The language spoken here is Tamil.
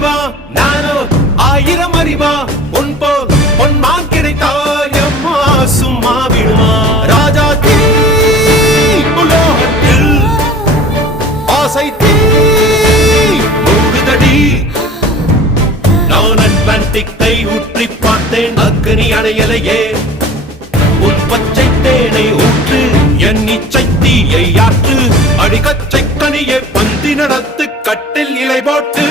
அறிவா நானோ ஆயிரம் அறிவா உன் போல் பொன்மான் கிடைத்தால் எம்மா சும்மா விடுமா ராஜா தீ உலோகத்தில் ஆசை தீ மூடுதடி நான் அட்லாண்டிக்கை ஊற்றி பார்த்தேன் அக்னி அணையலையே உன் பச்சை தேனை ஊற்று என் இச்சை தீயை ஆற்று அடிக்கச்சை கனியை பந்தி நடத்து கட்டில் இலை போட்டு